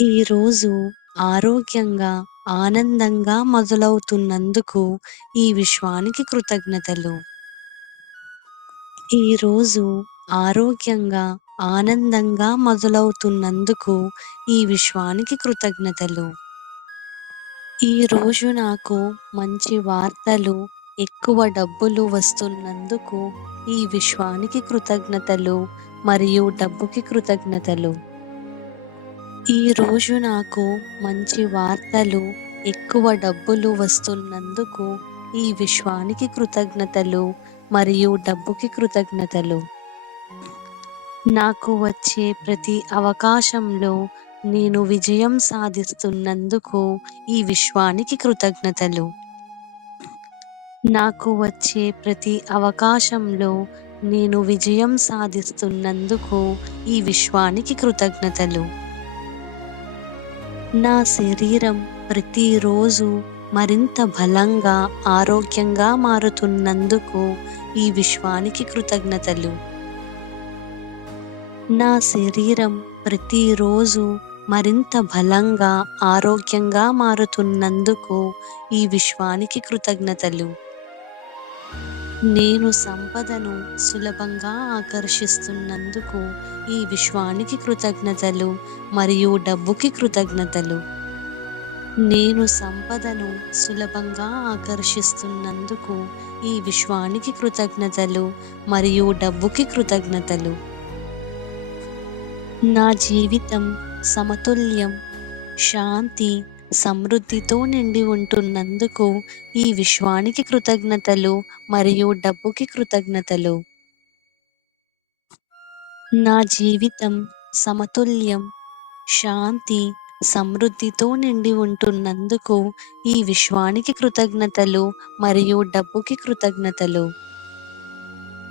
ఈరోజు ఆరోగ్యంగా, ఆనందంగా మొదలవుతున్నందుకు ఈ విశ్వానికి కృతజ్ఞతలు. ఈరోజు ఆరోగ్యంగా, ఆనందంగా మొదలవుతున్నందుకు ఈ విశ్వానికి కృతజ్ఞతలు. ఈరోజు నాకు మంచి వార్తలు, ఎక్కువ డబ్బులు వస్తున్నందుకు ఈ విశ్వానికి కృతజ్ఞతలు మరియు డబ్బుకి కృతజ్ఞతలు. ఈరోజు నాకు మంచి వార్తలు, ఎక్కువ డబ్బులు వస్తున్నందుకు ఈ విశ్వానికి కృతజ్ఞతలు మరియు డబ్బుకి కృతజ్ఞతలు. నాకు వచ్చే ప్రతి అవకాశంలో నేను విజయం సాధిస్తున్నందుకు ఈ విశ్వానికి కృతజ్ఞతలు. నాకు వచ్చే ప్రతి అవకాశంలో నేను విజయం సాధిస్తున్నందుకు ఈ విశ్వానికి కృతజ్ఞతలు. నా శరీరం ప్రతిరోజు మరింత బలంగా, ఆరోగ్యంగా మారుతున్నందుకు ఈ విశ్వానికి కృతజ్ఞతలు. నా శరీరం ప్రతిరోజు మరింత బలంగా, ఆరోగ్యంగా మారుతున్నందుకు ఈ విశ్వానికి కృతజ్ఞతలు. నేను సంపదను సులభంగా ఆకర్షిస్తున్నందుకు ఈ విశ్వానికి కృతజ్ఞతలు మరియు డబ్బుకి కృతజ్ఞతలు. నేను సంపదను సులభంగా ఆకర్షిస్తున్నందుకు ఈ విశ్వానికి కృతజ్ఞతలు మరియు డబ్బుకి కృతజ్ఞతలు. నా జీవితం సమతుల్యం, శాంతి, సమృద్ధితో నిండి ఉంటున్నందుకు ఈ విశ్వానికి కృతజ్ఞతలు మరియు డబ్బుకి కృతజ్ఞతలు. నా జీవితం సమతుల్యం, శాంతి, సమృద్ధితో నిండి ఉంటున్నందుకు ఈ విశ్వానికి కృతజ్ఞతలు మరియు డబ్బుకి కృతజ్ఞతలు.